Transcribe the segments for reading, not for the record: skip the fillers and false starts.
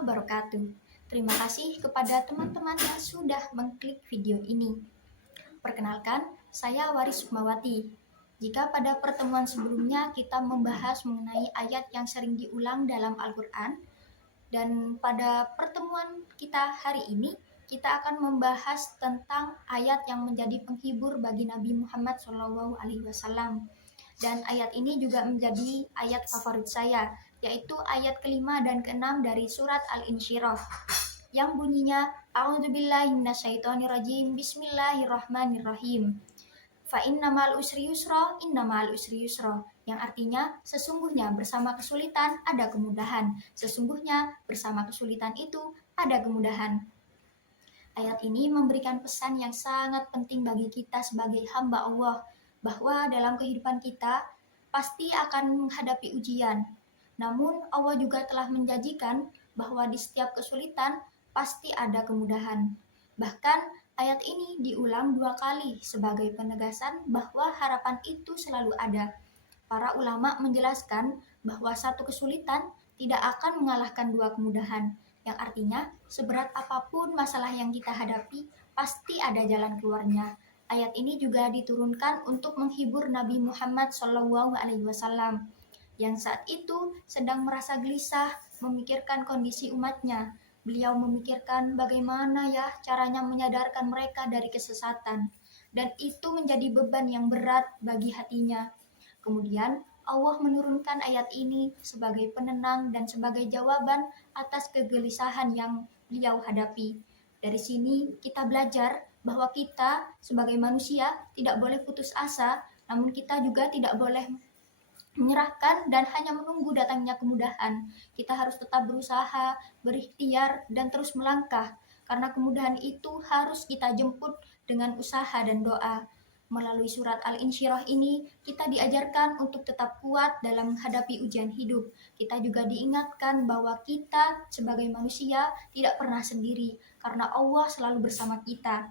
wabarakatuh. Terima kasih kepada teman-teman yang sudah mengklik video ini. Perkenalkan, saya Waris Sukmawati. Jika pada pertemuan sebelumnya kita membahas mengenai ayat yang sering diulang dalam Al-Quran, dan pada pertemuan kita hari ini, kita akan membahas tentang ayat yang menjadi penghibur bagi Nabi Muhammad SAW. Dan ayat ini juga menjadi ayat favorit saya, yaitu ayat kelima dan keenam dari surat Al-Insyirah, yang bunyinya A'udzubillahi minasyaitonirrajim, Bismillahirrahmanirrahim. Fa innamal usri yusra, innamal usri yusra, yang artinya sesungguhnya bersama kesulitan ada kemudahan, sesungguhnya bersama kesulitan itu ada kemudahan. Ayat ini memberikan pesan yang sangat penting bagi kita sebagai hamba Allah, bahwa dalam kehidupan kita pasti akan menghadapi ujian. Namun Allah juga telah menjanjikan bahwa di setiap kesulitan pasti ada kemudahan. Bahkan ayat ini diulang 2 kali sebagai penegasan bahwa harapan itu selalu ada. Para ulama menjelaskan bahwa satu kesulitan tidak akan mengalahkan 2 kemudahan, yang artinya seberat apapun masalah yang kita hadapi, pasti ada jalan keluarnya. Ayat ini juga diturunkan untuk menghibur Nabi Muhammad SAW yang saat itu sedang merasa gelisah memikirkan kondisi umatnya. Beliau memikirkan bagaimana ya caranya menyadarkan mereka dari kesesatan, dan itu menjadi beban yang berat bagi hatinya. Kemudian Allah menurunkan ayat ini sebagai penenang dan sebagai jawaban atas kegelisahan yang beliau hadapi. Dari sini kita belajar bahwa kita sebagai manusia tidak boleh putus asa, namun kita juga tidak boleh menyerahkan dan hanya menunggu datangnya kemudahan. Kita harus tetap berusaha, berikhtiar, dan terus melangkah, karena kemudahan itu harus kita jemput dengan usaha dan doa. Melalui surat Al-Insyirah ini, kita diajarkan untuk tetap kuat dalam menghadapi ujian hidup. Kita juga diingatkan bahwa kita sebagai manusia tidak pernah sendiri, karena Allah selalu bersama kita.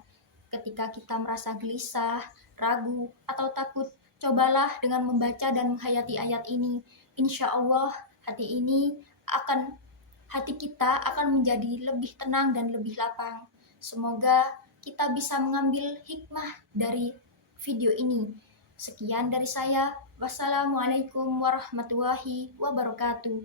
Ketika kita merasa gelisah, ragu, atau takut, cobalah dengan membaca dan menghayati ayat ini. Insya Allah hati kita akan menjadi lebih tenang dan lebih lapang. Semoga kita bisa mengambil hikmah dari video ini. Sekian dari saya. Wassalamualaikum warahmatullahi wabarakatuh.